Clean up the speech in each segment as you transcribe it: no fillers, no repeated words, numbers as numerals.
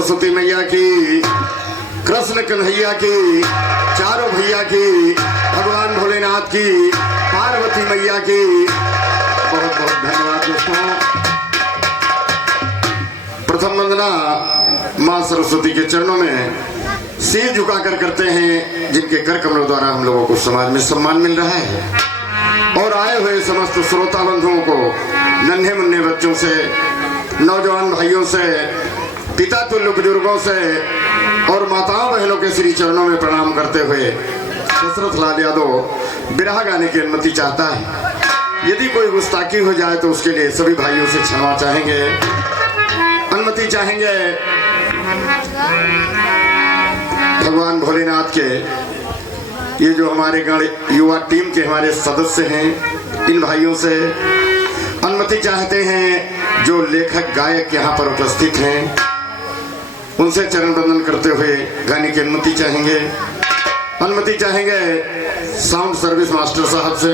सरस्वती मैया की, कृष्ण कन्हैया की, चारों भैया की, भगवान भोलेनाथ की, पार्वती मैया की बहुत बहुत धन्यवाद दोस्तों। प्रथम वंदना मां सरस्वती के चरणों में सिर झुकाकर करते हैं, जिनके कर कमलों द्वारा हम लोगों को समाज में सम्मान मिल रहा है। और आए हुए समस्त श्रोता बंधुओं को, नन्हे मुन्ने बच्चों से, नौजवान भाइयों से, पिता तुल्य बुजुर्गों से और माताओं बहनों के श्री चरणों में प्रणाम करते हुए दशरथ लाल यादव बिरहा गाने की अनुमति चाहता है। यदि कोई गुस्ताखी हो जाए तो उसके लिए सभी भाइयों से क्षमा चाहेंगे, अनुमति चाहेंगे। भगवान भोलेनाथ के ये जो हमारे गण युवा टीम के हमारे सदस्य हैं, इन भाइयों से अनुमति चाहते हैं। जो लेखक गायक यहाँ पर उपस्थित हैं, उनसे चरण वंदन करते हुए गाने की अनुमति चाहेंगे। अनुमति चाहेंगे साउंड सर्विस मास्टर साहब से,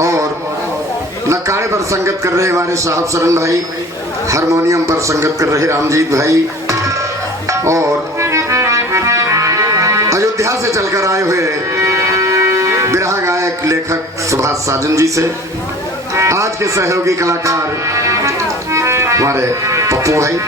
और नकारे पर संगत कर रहे हमारे साहब शरण भाई, हारमोनियम पर संगत कर रहे रामजीत भाई, और अयोध्या से चलकर आए हुए बिरहा गायक लेखक सुभाष साजन जी से, आज के सहयोगी कलाकार हमारे पप्पू भाई,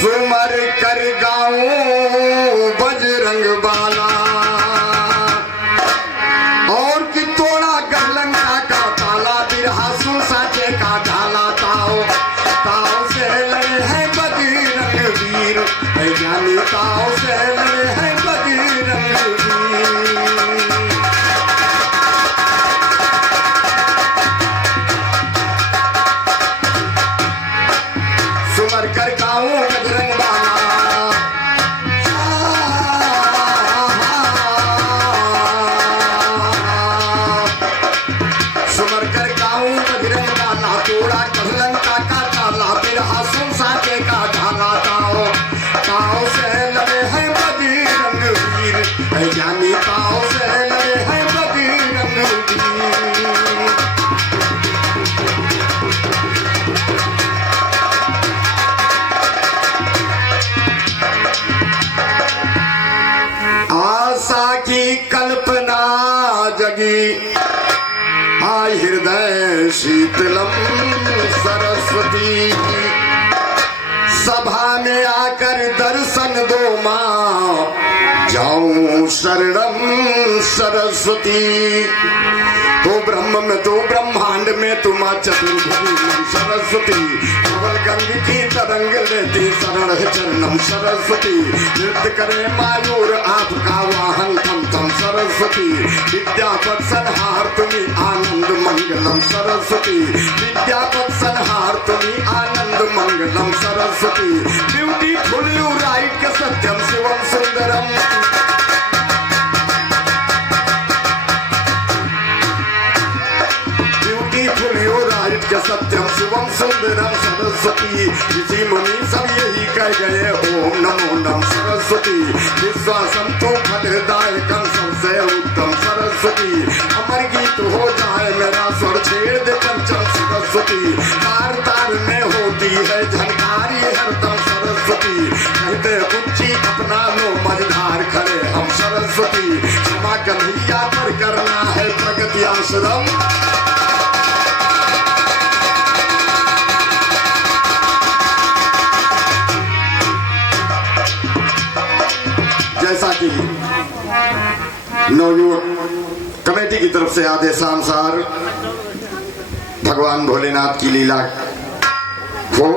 सुमर कर गाऊं बजरंग बाला, और कि तोड़ा गलंका का ताला, बिरहा सुन साचे का ढाला, ताओ ताओ से लड़े हैं बजरंग वीर, ज्ञानी ताओ से लड़े हैं बजरंग वीर। सुमर कर गाऊं बजरंग बाला, सुमर कर गाऊं बजरंग बाला, तोड़ा लंका का ताला, बिरहा सुन साचे का ढाला, ताओ ताओ से लड़े हैं बजरंग वीर, ज्ञानी ताओ से लड़े हैं बजरंग वीर। आशा की कल्पना जगी, आई हृदय शीतलम सरस्वती, सभा में आकर दर्शन दो माँ, जाऊं शरणम सरस्वती। तो ब्रह्म में तो ब्रह्मांड में तुम चतुर्भुज सरस्वती, धवल गंग की तरंग लेती शरण है चरणम सरस्वती, नृत्य करे मायूर आपका वाहन थम थम सरस्वती, विद्यापत संहार तुम्ही आनंद मंगलम सरस्वती, विद्यापत संहार तुम्ही आनंद मंगलम सरस्वती, ब्यूटीफुल यू राइट के सत्यम शिवम सुंदरम, के सत्यम शिवम सुंदरम सरस्वती। ऋषि मुनि सब यही कह गए ओम नमो नम सरस्वती, विश्वासम तो फलदायकम सबसे उत्तम सरस्वती, अमर गीत हो जाए मेरा स्वर छेड़ दे पंचम सरस्वती, तार तार में होती है झनकार ये हरदम सरस्वती, कहते उच्ची अपना लो मझधार खड़े हम सरस्वती, क्षमा कन्हैया पर करना है प्रगति आश्रम। जैसा कि नवयुवक कमेटी की तरफ से आदेशानुसार भगवान भोलेनाथ की लीला को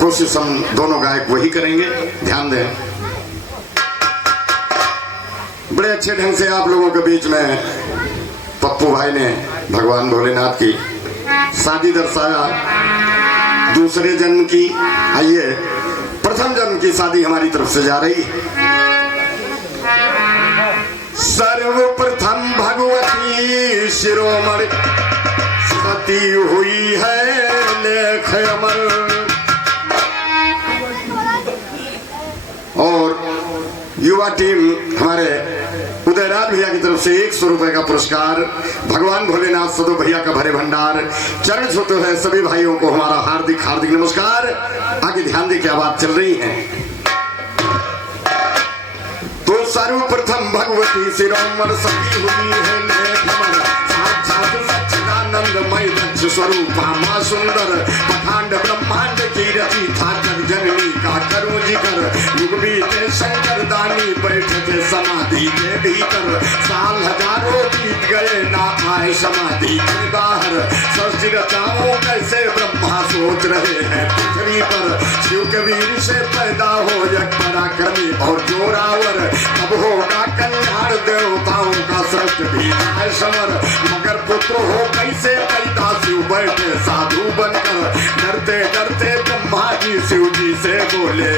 कोशिश हम दोनों गायक वही करेंगे, ध्यान दें। बड़े अच्छे ढंग से आप लोगों के बीच में पप्पू भाई ने भगवान भोलेनाथ की शादी दर्शाया, दूसरे जन्म की। आइए प्रथम जन्म की शादी हमारी तरफ से जा रही है। सर्वप्रथम भगवती शिरोमणि सती हुई है लेख अमर। और युवा टीम हमारे उदयराज भैया की तरफ से 100 रुपए का पुरस्कार। भगवान भोलेनाथ सदो भैया का भरे भंडार चरण छूते हुए सभी भाइयों को हमारा हार्दिक हार्दिक नमस्कार। आगे ध्यान दें क्या बात चल रही है। तो सर्वप्रथम भगवती शिरोमणि सती हुई है लेख अमर। साक्षात सच्चिदानंदमय दक्ष स्वरूपा मां सुंदर पठांड ब्रह्मांड की रची था जग जननी का करो जिकर। युग बीते शंकर दानी बैठे समाधि के भीतर। साल हजारों बीत गए ना आए समाधि के बाहर। सृष्टि रचाओ कैसे ब्रह्मा सोच रहे हैं पृथ्वी पर। शिव के वीर से पैदा हो एक पराक्रमी और जोरावर। तब होगा कल्याण देवताओं का सृष्टि भी है समर। मगर पुत्र हो कैसे पैदा शिव बैठे साधु बनकर। डरते डरते ब्रह्मा जी शिव जी से बोले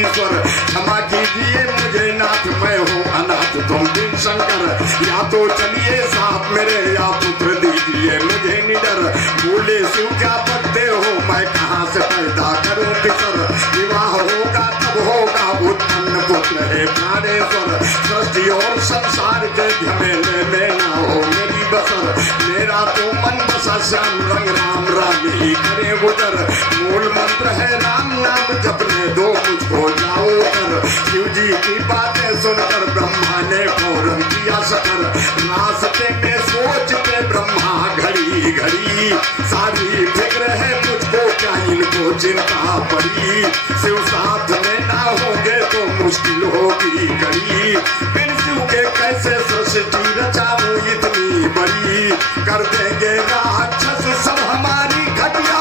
ईश्वर क्षमा कीजिए मुझे नाथ मैं हूँ अनाथ तुम दिन शंकर। या तो चलिए साथ मेरे या पुत्र दीजिए मुझे निडर। बोले शिव क्या पढ़ते हो मैं कहाँ से पैदा करूँ पितर। विवाह होगा तब होगा उत्पन्न पुत्र है प्राणेश्वर। सृष्टि और संसार के झमेले में ना हो मेरी बसर। मेरा तो मन बसा श्याम रंग राम राम ही करे गुजर। मूल मंत्र है राम नाम जपने दो मुझको जाओ कर। शिव जी की बातें सुनकर ब्रह्मा ने फौरन किया सकर। रास्ते में सोचते ब्रह्मा घड़ी घड़ी। सारी फिक्र है मुझको क्या इनको चिंता पड़ी। शिव साथ में ना होंगे तो मुश्किल होगी कड़ी। बिन शिव के कैसे सृष्टि रचाऊं इतनी बड़ी। कर देंगे राक्षस सब हमारी घटिया।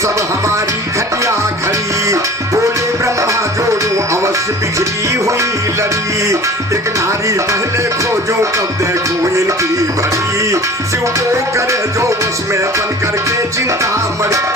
सब हमारी घटिया घड़ी। बोले ब्रह्मा जोड़ू अवश्य बिखरी हुई लड़ी। एक नारी पहले खोजो कब देखो इनकी भरी। शिव को करे जो उसमें बन करके चिंता मरी।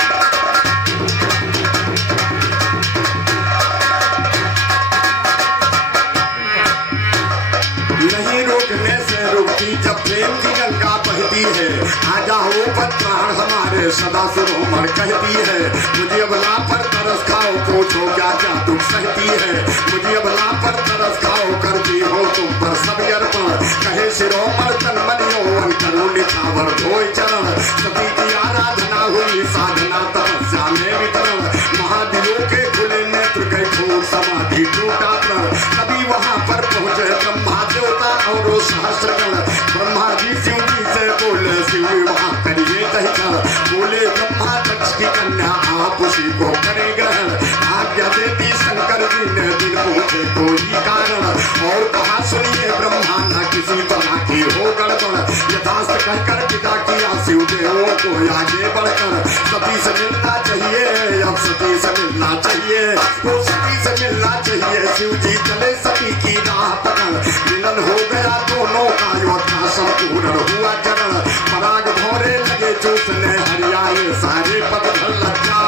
नहीं रोकने से रुकती जब प्रेम की गंगा बहती है। आजा हो प्राण हमारे सदा शिरोमणि कहती है। मुझे अबला पर तरस खाओ पूछो क्या क्या दुख सहती है। मुझे अबला पर तरस खाओ करती हो तुम पर सब अर्पण। कहे शिरोमणि तन मन यौवन करो निछावर धोए चरण। सती की आराधना हुई साधना तपस्या में वितरण। महादेवों के खुले नेत्र गए घोर समाधि टूटा प्रण। तभी वहां पर पहुंचे ब्रह्मा देवता और सहस्त्रगण। ब्रह्मा जी शिव जी से बोले शिव विवाह करिए कही कर। बोले ब्रह्मा दक्ष की कन्या आप उसी को करे ग्रहण। आज्ञा देती शंकर जी ने दिन पूछे कोई कारण। और कहा सुनिए ब्रह्मा न किसी तरह की हो गड़बड़। यथास्थ कहकर पिता किया शिव देवों को आगे बढ़कर। सती से मिलना चाहिए अब सती से मिलना चाहिए। तो सती से मिलना चाहिए शिव जी चले सती की राह पकड़। मिलन हो गया दोनों का योद्धा संपूर्ण हुआ चरण। पराग भोरे लगे चूसने हरियाए सारे पग लज्जा।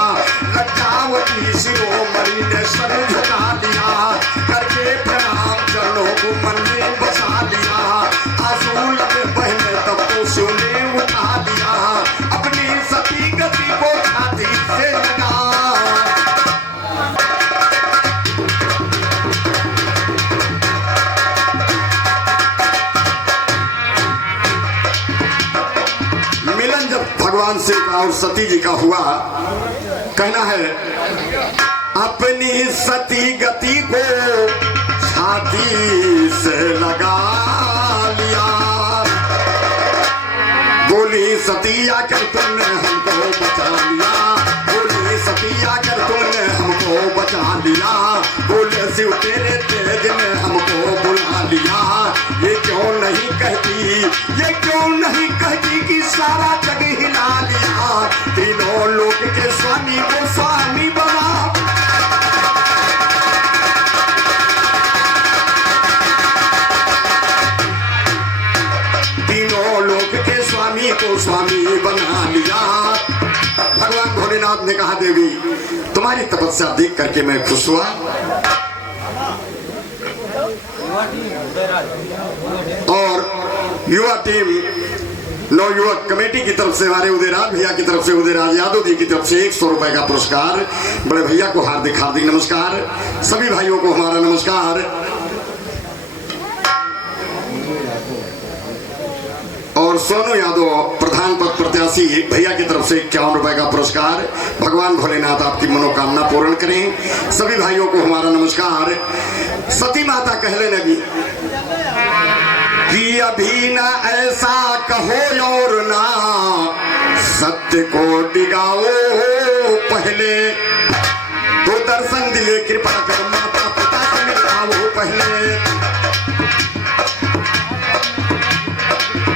लज्जावती शिरोमणि ने सर झुका दिया। करके प्रणाम चरणों को मन में बसा लिया। आंसू लगे बहने तब तो शिव ने उठा दिया। अपनी सती गति को छाती से लगा। भगवान शिव का और सती जी का हुआ। कहना है अपनी सती गति को छाती से लगा लिया। बोली सती आकर तुमने हमको बचा लिया। बोली सती आकर तुमने हमको बचा लिया। बोले शिव तेरे तेज ने हमको बुला लिया। ये क्यों नहीं कहती, ये क्यों नहीं कहती कि सारा जग हिला लिया। तीनों लोक के स्वामी को स्वामी बना। स्वामी बना लिया। भगवान भोलेनाथ ने कहा देवी तुम्हारी तपस्या देख करके मैं खुश हुआ और युवा टीम नवयुवक कमेटी की तरफ से हमारे उदयराज भैया की तरफ से उदयराज यादव जी की तरफ से 100 रुपए का पुरस्कार। बड़े भैया को हार्दिक हार्दिक नमस्कार। सभी भाइयों को हमारा नमस्कार। और सोनू यादव प्रधान पद प्रत्याशी भैया की तरफ से 51 रुपए का पुरस्कार। भगवान भोलेनाथ आपकी मनोकामना पूर्ण करें। सभी भाइयों को हमारा नमस्कार। सती माता कहने लगी कि अभी न ऐसा कहो और ना सत्य को डिगाओ पहले, तो दर्शन दिए कृपा कर माता पिता से मिलाओ पहले,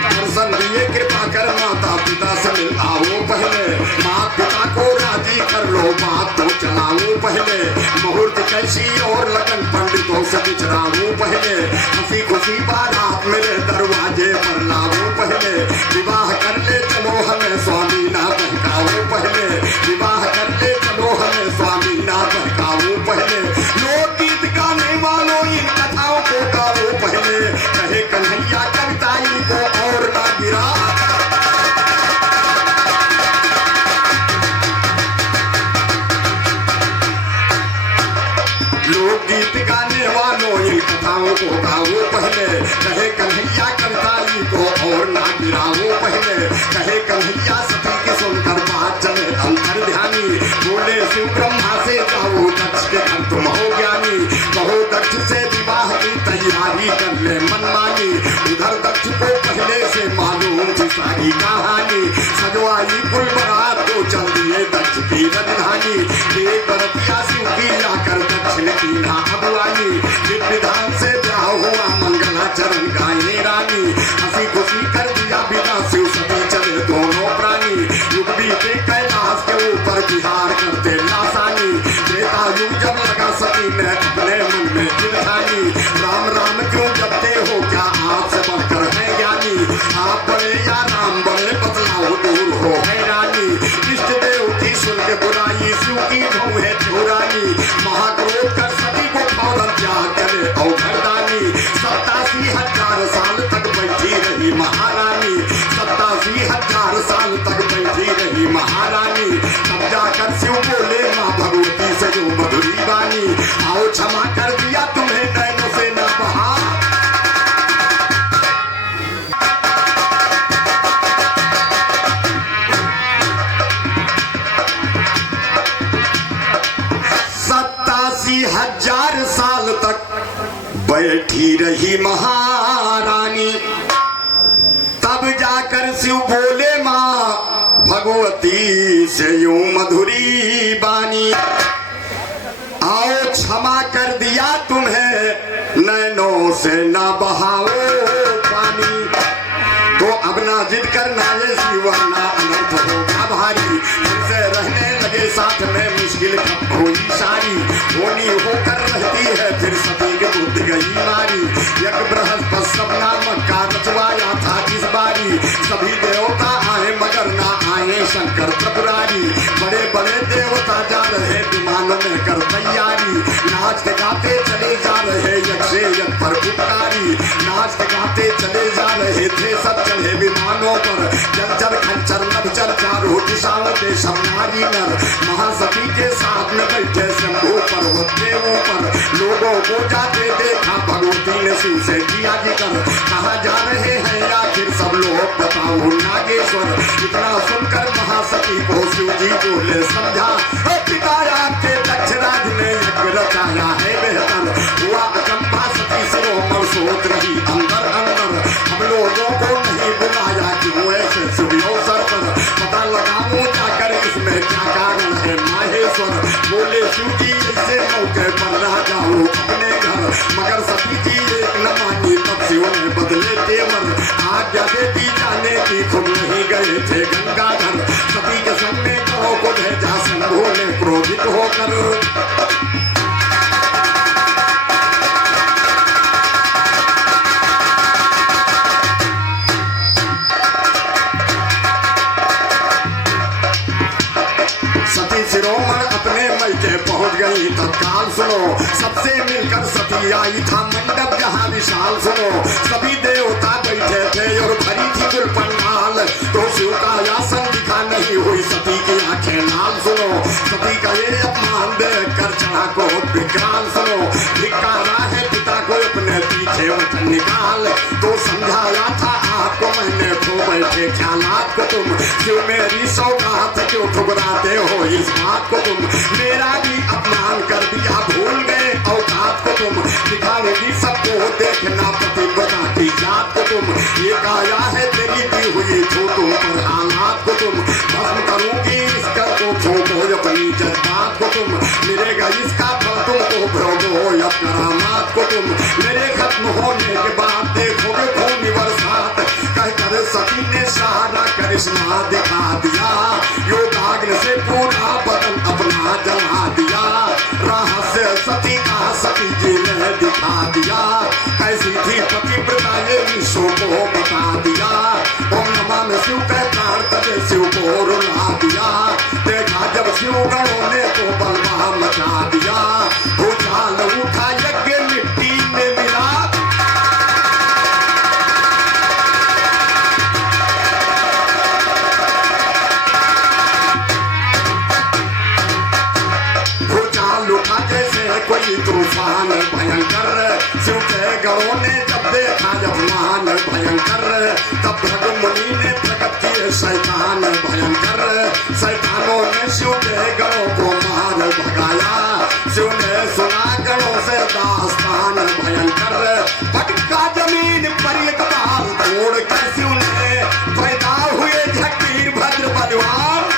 दर्शन दिए कृपा कर माता पिता से मिलाओ पहले, माता पिता को राजी कर लो बात तो चलाओ पहले, मुहूर्त कैसी और लगन पंडितों से बिछड़ाओ पहले, हंसी खुशी बारात मेरे दरवाजे पर लाओ पहले, विवाह कर ले चलो हमें स्वामी ना बहकाओ पहले, विवाह कर ले चलो हमें स्वामी ना बहकाओ पहले, लोकगीत गाने वालों इन कथाओं को गाओ पहले, कहे कन्हैया कविताई को और ना गिरा। लोकगीत गाने वालों इन कथाओं को गाओ पहले, कहे कन्हैया कविताई को और ना गिराओ पहले, कहे कन्हैया सती की सुनकर बात चले अंतर ध्यानी, बोले शिव ब्रह्मा से जाओ दक्ष के घर तुम हो ज्ञानी, कहो दक्ष से विवाह की तैयारी कर ले मनमानी, उधर दक्ष को पहले से मालूम थी सारी कहानी, सजवाई फुल बरात को चल दिए दक्ष की राजधानी, एक बरतिया शिव की आकर दक्ष ने कीना अगुवानी, विधान से ब्याह हुआ मंगलाचरण गाये रानी, हंसी खुशी कर दिया बिना शिव सती चले दोनों प्राणी, युग बीते कैलाश के ऊपर विहार करते लासानी, त्रेता युग जब लगा सती ने अपने मन में गिरठानी, राम राम क्यों जपते हो क्या आपसे बढ़कर है ज्ञानी, आप बड़े या राम बड़े बदलाव दूर हो हैरानी, इष्ट देव की सुन के बुराई शिव की ढो है चोरानी, महाक्रोध कर सती को फौरन त्याग करे औघरदानी, 87,000 साल तक बैठी रही महारानी, 87,000 साल तक बैठी रही महारानी, तब जाकर शिव बोले माँ भगवती से जो मधुरी बानी, आओ क्षमा कर दिया तुम्हें नैनों से ना बहा। हजार साल तक बैठी रही महारानी, तब जाकर शिव बोले माँ भगवती से यूं मधुरी बानी, आओ क्षमा कर दिया तुम्हें नैनों से ना बहाओ पानी, तो अब ना जिद करना ये जीवना अनर्थ होगा भारी, हमसे रहने लगे साथ में मुश्किल कब हुई सारी, होनी होकर रहती है फिर सती के बुद्ध गई मारी, एक बृहस्पति सब नामक का रचवाया था जिस बारी, सभी देवता आए मगर ना आए शंकर त्रिपुरारी, बड़े बड़े देवता जा रहे विमानों में कर तैयारी, नाचते गाते चले जा रहे यक्षे यज्ञ पर उपकारी, नाचते गाते चले जा रहे थे सब चढ़े विमानों पर, जलचर खंचर नभचर चारों दिशाओं से सब नारी नर, महासती के साथ में बैठे शंभू पर्वत देवों पर, लोगों को जाते देखा भगवती ने शिव से किया जिक्र, कहा जा रहे हैं आखिर सब लोग बताओ नागेश्वर, इतना सुनकर महासती को शिव जी बोले समझा, पिता आपके दक्षराज ने यज्ञ रचाया है बेहतर, हुआ अचंभा सती सरोवर सोच रही अंदर अंदर, हम लोगों को नहीं बुलाया क्यों ऐसे शुभ अवसर पर, पता लगाऊं जाकर इसमें क्या कारण है माहेश्वर, बोले शिव जी ऐसे मौके पर रह जाओ अपने घर, मगर सती जी एक न मानी तब शिव ने बदले तेवर, आज्ञा देती जाने की खुद नहीं गए थे गंगाधर, सती के संग में करो को भेजा शंभू ने क्रोधित होकर, पहुंच गई तत्काल सुनो, सबसे मिलकर सती आई था मंडप जहां विशाल सुनो, सभी देवता बैठे थे और भरी थी कुल पंडाल, तो शिव का आसन दिखा नहीं हुई सती की आंखें लाल सुनो, सती का ये अपमान देख कर चढ़ा को विकराल सुनो, धिक्कारा है पिता को अपने पीछे वतन निकाल, तो समझाया था आपको मैंने खो बैठे ख्यालात को तुम, क्यों मेरी सौगात क्यों ठुकराते हो इस बात को तुम, मेरा भी अपमान कर दिया भूल गए औकात को तुम, दिखाओगी सबको देखना पतिव्रता की जात को तुम, ये काया है तेरी दी हुई छो तुम पर हालात को तुम, भस्म करूंगी इस कर को ठोको अपनी जज्बात को तुम, मिलेगा इसका फल तुमको भोगो या करामात को तुम, मेरे खत्म होने के बाद देखोगे खूनी बरसात, कहकर सती ने सारा करिश्मा दिखा दिया, योगाग्नि से पूरा बदन अपना जला दिया, रहस्य सती का सती जी ने दिखा दिया, कैसी थी पतिव्रता ये विश्व को बता दिया, ओम नमः में शिव के प्राण तले शिव को रुला दिया, देखा जब शिव गणों ने तो बलवा मचा दिया, भूचाल उठा यज्ञ मिट्टी में मिला, लुटा जैसे कोई तूफान भयंकर, शिव के गणों ने जब देखा अपमान भयंकर, तब भृगु मुनि ने प्रकट किए शैतान भयंकर, शैतानों ने शिव के गणों को मार भगाया, शिव ने सुना गणों से दास्तान भयंकर, भटका जमीन पर एक बाल तोड़ कर शिव ने पैदा हुए झकीर भद्र बलवान,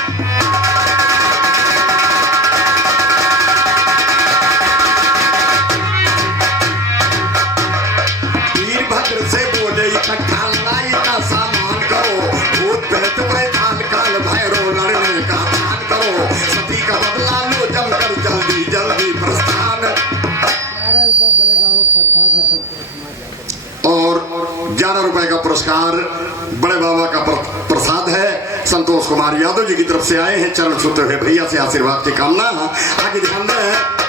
से बोले इकट्ठा लड़ाई का सामान करो, भूत प्रेत बैताल काल भैरव लड़ने का ध्यान करो, सती का बदला लो जमकर जल्दी जल्दी प्रस्थान, और 11 रुपए का पुरस्कार बड़े बाबा का प्रसाद है, संतोष कुमार यादव जी की तरफ से आए हैं, चरण छूते हुए भैया से आशीर्वाद की कामना, आगे ध्यान दें।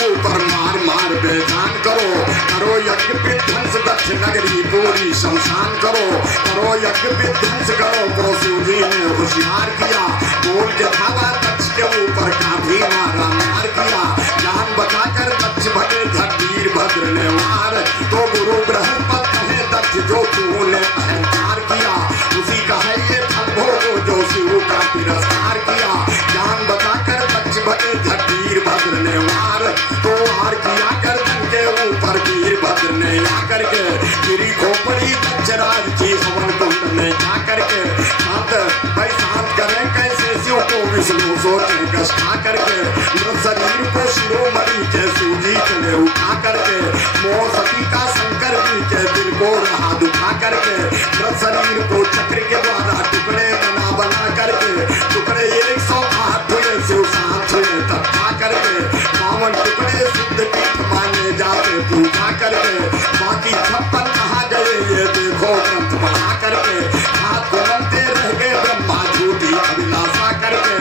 ऊपर मार मार बेजान करो, करो यज्ञ विध्वंस दक्ष नगरी पूरी शमशान करो, करो यज्ञ विध्वंस करो शिव जी ने होशियार किया, बोल के धावा दक्ष के ऊपर काफी मारा मार किया, जान बचाकर दक्ष भगे झकीर भद्र ने वार, तो गुरु बृहस्पति कहे दक्ष जो तूने अहंकार किया, उसी का है ये फल भोगो जो शिव का तिरस्कार किया, जान बचाकर दक्ष भगे झकीर भद्र ने वार, तो हार किया गर्दन के ऊपर वीरभद्र ने आकर के, गिरी खोपड़ी दक्षराज की हवन कुंड में जाकर के, शांत भाई शांत करें कैसे शिव को विष्णु सोचे कष्टा करके, मृत शरीर को शिरोमणि के शिव जी चले उठा करके, मोह सती का शंकर जी के दिल को रहा दुखा करके, मृत शरीर को चक्र के द्वारा टुकड़े बना बना करके, टुकड़े 108 हुए शिव साथ हुए तथा करके, 52 टुकड़े सिद्ध पीठ माने जाते पूजा करके, बाकी 56 कहा गए ये देखो ग्रंथ बना करके, हाथ बनते रह गए ब्रह्मा झूठी अभिलाषा करके,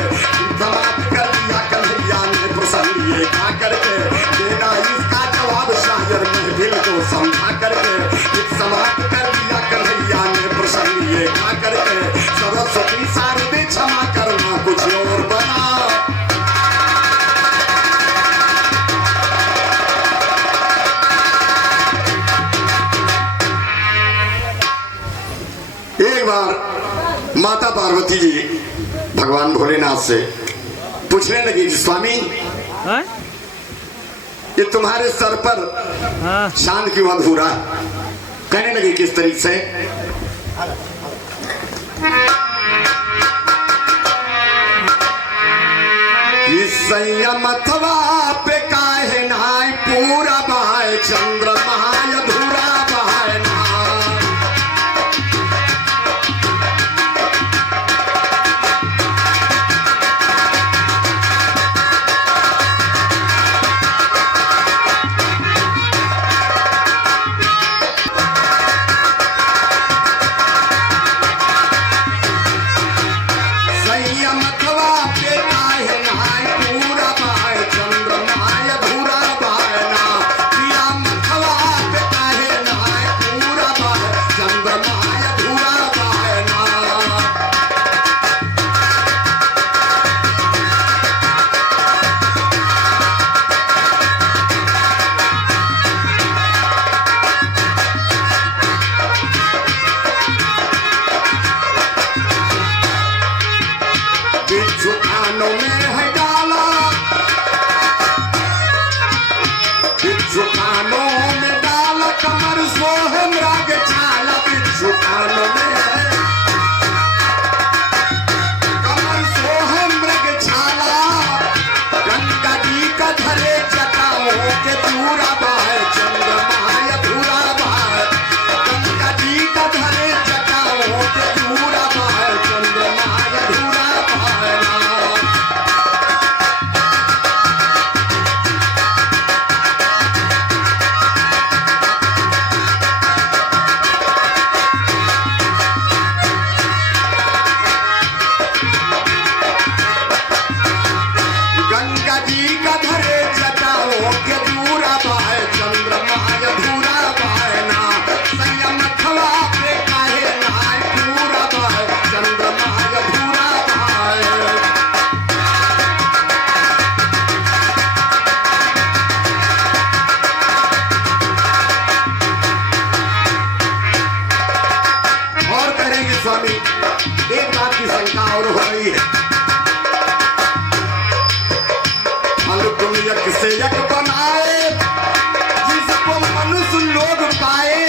समाप्त कर दिया कन्हैया ने प्रसन्न ये कहा करके, देना इसका जवाब शायर महफिल को समझा करके, समाप्त कर दिया कन्हैया ने प्रसन्न ये कहा करके, सरस्वती शारदे क्षमा करना कुछ और बना, एक बार माता पार्वती जी भगवान भोलेनाथ से पूछने लगी, स्वामी ये तुम्हारे सर पर चांद क्यों अधूरा है? कहने लगी किस तरीके से, इस संयम अथवा पे काहे नाय पूरा बाय चंद्रमा अधूरा बाय ना, कानों में है डाला, बिच्छू कानों में डाला, कमर सोहे मृग छाला, बिच्छू कानों में है कमर सोहे मृग छाला, गंगा जी का धरे जटाओं के दूरा बाय, चंद्रमा अधूरा बाय, गंगा जी का धरे जटाओं के दूरा बाय, चंद्रमा अधूरा बाय ना। गंगा जी का धरे जटाओं के दूरा बाय, चंद्रमा अधूरा बाय ना। संयम खवा पे काहे नाय पूरा बाय, चंद्रमा अधूरा बाय। और करेंगे स्वामी, एक बात की शंका और हो रही है, तुम यक से यक बनाए, जिसको मनुष्य लोग पाए,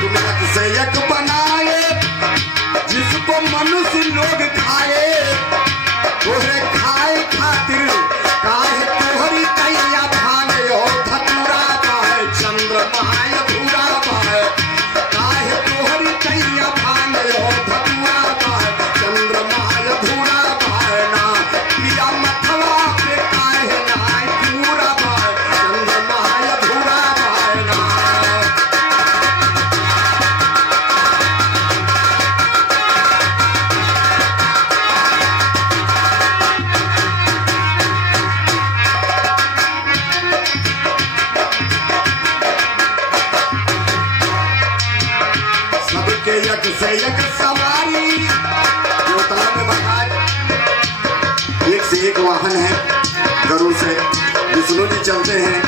तुम यक से यक बनाए, जिसको मनुष्य लोग खाए, तोहरे खाए खातिर काहे तोहरी कैया भांगे हो धतूरा बाय, चंद्रमा अधूरा बाय, काहे तोहरी कैया भांगे हो धतूरा बाय, चंद्रमा अधूरा बाय ना। पिया मथवा पे काहे नाय पूरा बाय, चंद्रमा अधूरा बाय ना। सबके यक से यक सवारी, जो तालाब में महाराज एक से एक वाहन है, गरुड़ से विष्णु जी चलते हैं,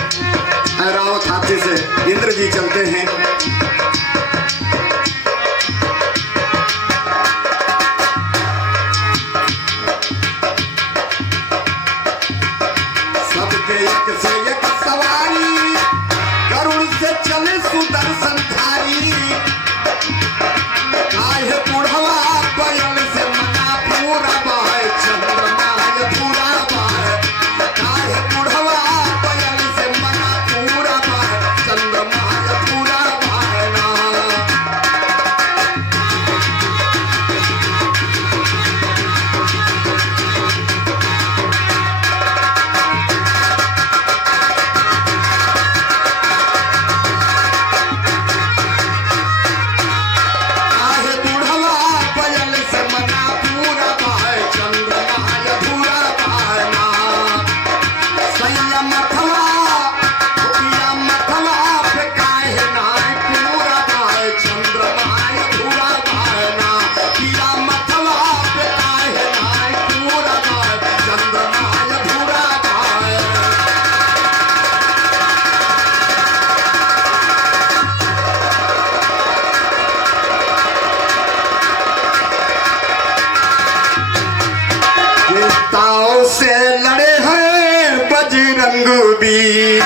ऐरावत हाथी से इंद्र जी चलते हैं। सबके यक से यक सवारी, गरुड़ से चले सुदर्शन धारी, काहे बुढ़वा बैल से मना पूरा बाय, चंद्रमा अधूरा बाय, काहे बुढ़वा बैल से मना पूरा बाय, चंद्रमा अधूरा बाय ना। काहे बुढ़वा बैल से मना पूरा बाय, चंद्रमा अधूरा बाय ना। संयम मथवा पिया मथवा पे काहे नाय पूरा बाय, चंद्रमा अधूरा बाय ना। पिया मथवा पे काहे नाय पूरा बाय, चंद्रमा अधूरा बाय। ताओ से लड़े हैं बजरंग वीर,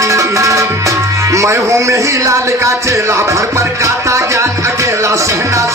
मैं हूँ में ही लाल का चेला, भर पर गाता ज्ञान अकेला, सहना